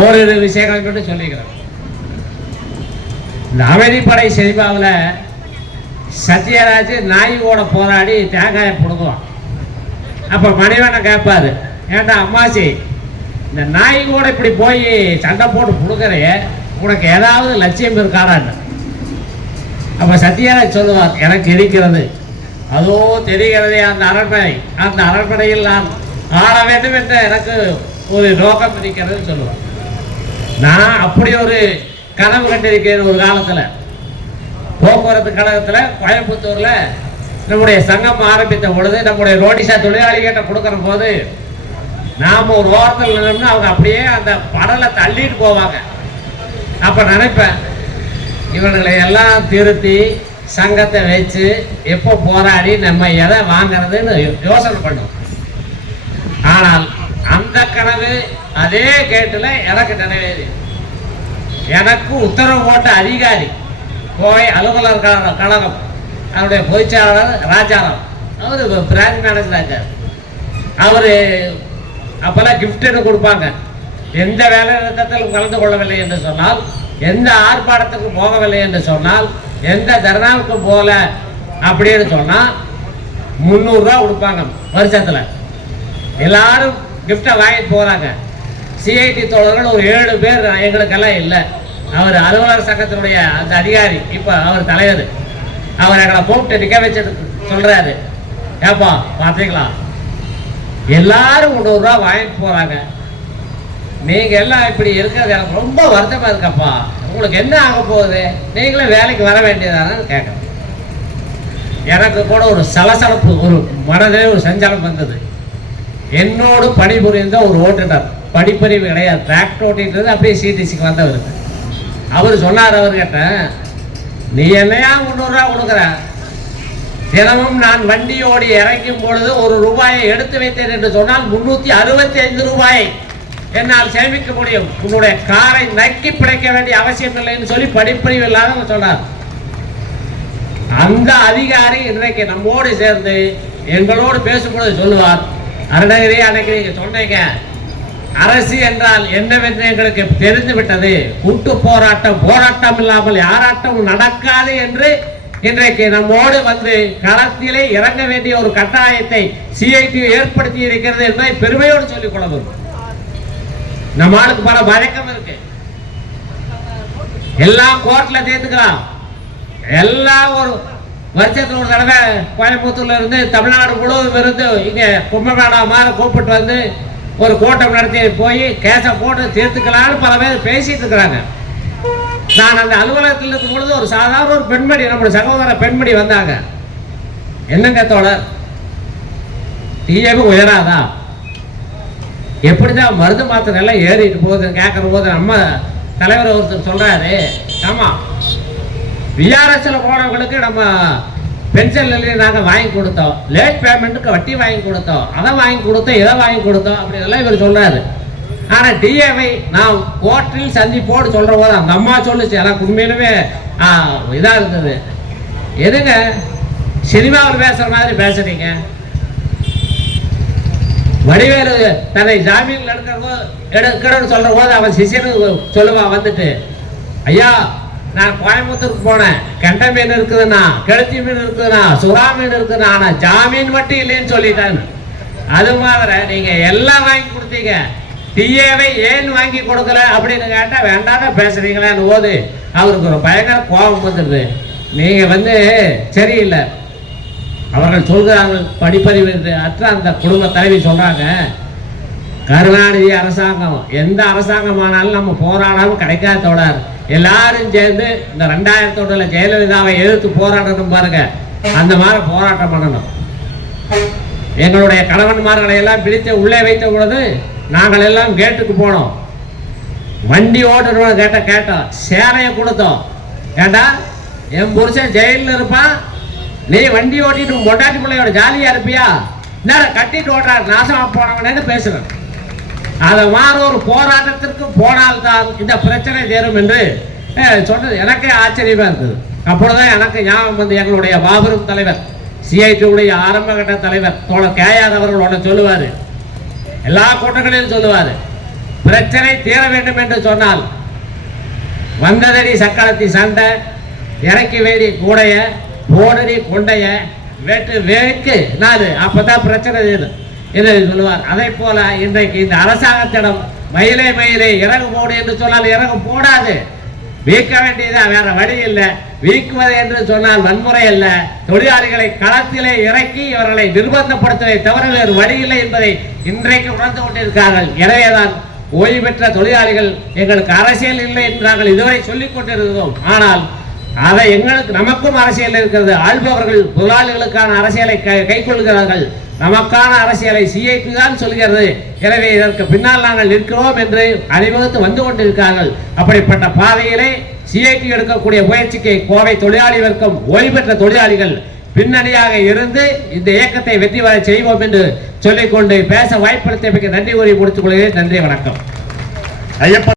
ஓரிரு விஷயங்களை மட்டும் சொல்லிக்கிறேன். இந்த அமைதிப்படை சினிமாவில் சத்யராஜ் நாயோட போராடி தேங்காயை பிடுங்குவான். அப்போ மணிவண்ணன் கேட்பாரு, ஏன்டா அம்மாச்சி இந்த நாய் கூட இப்படி போய் சண்டை போட்டு பிடுங்குறைய, உனக்கு ஏதாவது லட்சியம் இருக்காடான்னு. அப்போ சத்யராஜ் சொல்லுவார், எனக்கு இருக்கிறது, அதோ தெரிகிறதே அந்த அரண்மனை, அந்த அரண்மனையில் நான் ஆள வேண்டும் என்ற எனக்கு ஒரு நோக்கம் இருக்கிறதுன்னு சொல்லுவார். நான் அப்படி ஒரு கனவு கண்டிருக்கிறேன். ஒரு காலத்தில் போக்குவரத்து கழகத்தில் கோயம்புத்தூரில் நம்முடைய சங்கம் ஆரம்பித்த பொழுது நம்முடைய ரோடிஷா தொழிலாளிகிட்ட கொடுக்குற போது நாம் ஒரு ஓரத்தில் நின்னோம்னா அவங்க அப்படியே அந்த படலை தள்ளிட்டு போவாங்க. அப்போ நினைப்பேன், இவர்களை எல்லாம் திருத்தி சங்கத்தை வச்சு எப்போ போராடி நம்ம எதை வாங்கிறதுன்னு யோசனை பண்ணுவோம். ஆனால் அந்த கனவு அதே கேட்டில் எனக்கு நிறைவேறி, எனக்கு உத்தரவு போட்ட அதிகாரி கோவை அலுவலர் கழகம் அவருடைய பொதுச்செயலாளர் ராஜாராம், அவர் பிரான்ச் மேனேஜராக இருக்கார். அவர் அப்போல்லாம் கிஃப்ட்னு கொடுப்பாங்க. எந்த வேலை நிறுத்தத்திலும் கலந்து கொள்ளவில்லை என்று சொன்னால், எந்த ஆர்ப்பாட்டத்துக்கு போகவில்லை என்று சொன்னால், எந்த தர்ணாவுக்கு போகல அப்படின்னு சொன்னால் 300 ரூபா கொடுப்பாங்க வருஷத்தில். எல்லாரும் கிஃப்டை வாங்கிட்டு போகிறாங்க. சிஐடி தோழர்கள் ஒரு 7 பேர் எங்களுக்கெல்லாம் இல்லை. அவர் அலுவலர் சங்கத்தினுடைய அந்த அதிகாரி, இப்போ அவர் தலைவர், அவர் எங்களை கூப்பிட்டு நிற்க வச்சுட்டு சொல்கிறாரு, ஏப்பா பார்த்தீங்களா எல்லாரும் 300 ரூபா வாங்கிட்டு போகிறாங்க, நீங்கள் எல்லாம் இப்படி இருக்கிறது எனக்கு ரொம்ப வருத்தமாக இருக்கப்பா, உங்களுக்கு என்ன ஆக போகுது, நீங்களும் வேலைக்கு வர வேண்டியதானு கேட்குறேன். எனக்கு கூட ஒரு சலசலப்பு, ஒரு மனதிலே ஒரு சஞ்சலம் வந்தது. என்னோடு பணிபுரிந்த ஒரு ஓட்டுநர், படிப்பறிவு கிடையாது, டிராக்டர் ஓட்டின்றது அப்படியே சிடிசிக்கு வந்தவருக்கு. அவர் சொன்னார், அவர்கிட்ட, நீ என்னையா 300 ரூபா கொடுக்குற, தினமும் நான் வண்டியோடி இறங்கும் பொழுது 1 ரூபாயை எடுத்து வைத்தேன் என்று சொன்னால் 365 ரூபாயை என்னால் சேமிக்க முடியும், உன்னுடைய காரை நக்கி பிழைக்க வேண்டிய அவசியம் இல்லைன்னு சொல்லி படிப்பறிவு இல்லாத சொன்னார். அந்த அதிகாரி இன்றைக்கு நம்மோடு சேர்ந்து எங்களோடு பேசும்பொழுது சொல்லுவார், அருணகிரி அன்னைக்கு நீங்க சொன்னீங்க அரசு என்றால் என்னவென்று எங்களுக்கு தெரிந்து விட்டது, கூட்டு போராட்டம், போராட்டம் இல்லாமல் யாராட்டமும் நடக்காது என்று இன்றைக்கு நம்மோடு வந்து களத்திலே இறங்க வேண்டிய ஒரு கட்டாயத்தை சிஐடி ஏற்படுத்தி இருக்கிறது என்பதை பெருமையோடு சொல்லிக் கொள்ள வேண்டும். நம்ம ஆளுக்கு பல வழக்கம் இருக்கு, எல்லாம் கோர்ட்ல தேர்த்துக்கலாம், எல்லாம் ஒரு வருஷத்துல ஒரு தடவை கோயம்புத்தூர்ல இருந்து தமிழ்நாடு முழுவதும் இருந்து இங்க கும்பமேளா மாதிரி கூப்பிட்டு வந்து ஒரு கூட்டம் நடத்தி போய் கேஸை போட்டு தீர்த்துக்கலான்னு பல பேர் பேசிட்டு இருக்கிறாங்க. நான் அந்த அலுவலகத்தில் இருக்கும் பொழுது ஒரு சாதாரண ஒரு பெண்மணி, நம்முடைய சகோதர பெண்மணி வந்தாங்க. என்னங்க தோழர், டிஏபி உயராதா, எப்படிதான் மருந்து மாத்திரை எல்லாம் ஏறிட்டு போகுதுன்னு கேட்கற போது நம்ம தலைவர் ஒருத்தர் சொல்றாரு, ஆமா விஆர்எஸ்ல போனவங்களுக்கு நம்ம பென்ஷன் நாங்கள் வாங்கி கொடுத்தோம், லேட் பேமெண்ட்டுக்கு வட்டி வாங்கி கொடுத்தோம், அதை வாங்கி கொடுத்தோம், இதை வாங்கி கொடுத்தோம் அப்படின்லாம் இவர் சொல்றாரு. ஆனால் டிஏவை நான் கோர்ட்டில் சந்திப்போடு சொல்ற போது அந்த அம்மா சொல்லுச்சு, எனக்கு உண்மையிலுமே இதாக இருந்தது, எதுங்க சினிமாவில் பேசுற மாதிரி பேசுறீங்க, வடிவேலு தன்னை ஜாமீன் எடுக்கணும்னு சொல்ற போது அவன் சிஷியனு சொல்லுவான் வந்துட்டு, ஐயா நான் கோயம்புத்தூருக்கு போனேன், கெண்டை மீன் இருக்குதுண்ணா, கெளுத்தி மீன் இருக்குதுண்ணா, சுறா மீன் இருக்குதுண்ணா, ஆனால் ஜாமீன் மட்டும் இல்லைன்னு சொல்லிட்டான்னு. அது மாதிரி நீங்க எல்லாம் வாங்கி கொடுத்தீங்க, டிஏவை ஏன் வாங்கி கொடுக்கல அப்படின்னு கேட்டா வேண்டாம் பேசுறீங்களேன்னு போது அவருக்கு ஒரு பயங்கர கோபம் வந்துடுது. நீங்க வந்து சரியில்லை, அவர்கள் சொல்கிறார்கள் படிப்பறிவு அற்ற அந்த குடும்ப தலைவி சொல்றாங்க, கருணாநிதி அரசாங்கம் எந்த அரசாங்கமானாலும் நம்ம போராடாமல் கிடைக்காத தோழர், எல்லாரும் சேர்ந்து இந்த 2001 ஜெயலலிதாவை எதிர்த்து போராடணும் பாருங்க, அந்த மாதிரி போராட்டம் பண்ணணும். எங்களுடைய கணவன்மார்களை எல்லாம் பிடித்து உள்ளே வைத்த பொழுது நாங்கள் எல்லாம் கேட்டுக்கு போனோம், வண்டி ஓட்டணும் கேட்டோம், சேலையை கொடுத்தோம், கேட்டா என் புருஷன் ஜெயிலில் இருப்பான், நீ வண்டி ஓட்டிட்டு மொட்டாட்டி பிள்ளையோட ஜாலியா இருப்பியா, நேரம் கட்டிட்டு ஓட்டுறாரு நாசமா போனவனு பேசுறேன். அதை மாதிரி ஒரு போராட்டத்திற்கு போனால்தான் இந்த பிரச்சனை தேரும் என்று சொன்னது எனக்கே ஆச்சரியமா இருக்குது. அப்பொழுதுதான் எனக்கு ஞாபகம் வந்து எங்களுடைய மாபெரும் தலைவர் சிஐடியுடைய ஆரம்ப கட்ட தலைவர் தோழர் கேஆர் அவர்கள் சொல்லுவாரு, எல்லா கூட்டங்களிலும் சொல்லுவாரு, பிரச்சனை தீர வேண்டும் என்று சொன்னால் வந்ததடி சக்களத்தி சண்டை, இறக்கி வேடி கூடைய, போடடி கொண்டைய, வேட்டு வேக்கு நாடு, அப்பதான் பிரச்சனை என்று சொல்லுவார். அதே போல இன்றைக்கு இந்த அரசாங்கத்திடம் மயிலே மயிலே இறகு போடு என்று சொன்னால் இறகு போடாது, வீக்க வேண்டியதான், வேற வழி இல்லை. வீக்குவது என்று சொன்னால் வன்முறை அல்ல, தொழிலாளிகளை களத்திலே இறக்கி இவர்களை நிர்பந்தப்படுத்துவதை தவிர வேறு வழி இல்லை என்பதை இன்றைக்கு உணர்ந்து கொண்டிருக்கிறார்கள். எனவேதான் ஓய்வு பெற்ற தொழிலாளிகள் எங்களுக்கு அரசியல் இல்லை என்று நாங்கள் இதுவரை சொல்லிக் கொண்டிருக்கிறோம். ஆனால் அதை நமக்கும் அரசியல் இருக்கிறது. ஆள்பவர்கள் முதலாளிகளுக்கான அரசியலை கை கொள்கிறார்கள், நமக்கான அரசியலை சிஐடி தான் சொல்கிறது. எனவே இதற்கு பின்னால் நாங்கள் நிற்கிறோம் என்று அணிவகுத்து வந்து கொண்டிருக்கிறார்கள். அப்படிப்பட்ட பாதையிலே சிஐடி எடுக்கக்கூடிய முயற்சிக்கு கோவை தொழிலாளி வர்க்கம், ஓய்வு பெற்ற தொழிலாளிகள் பின்னணியாக இருந்து இந்த இயக்கத்தை வெற்றி பெற செய்வோம் என்று சொல்லிக்கொண்டு பேச வாய்ப்படுத்தியமைக்கு நன்றி கூறி முடித்துக் கொள்கிறேன். நன்றி, வணக்கம்.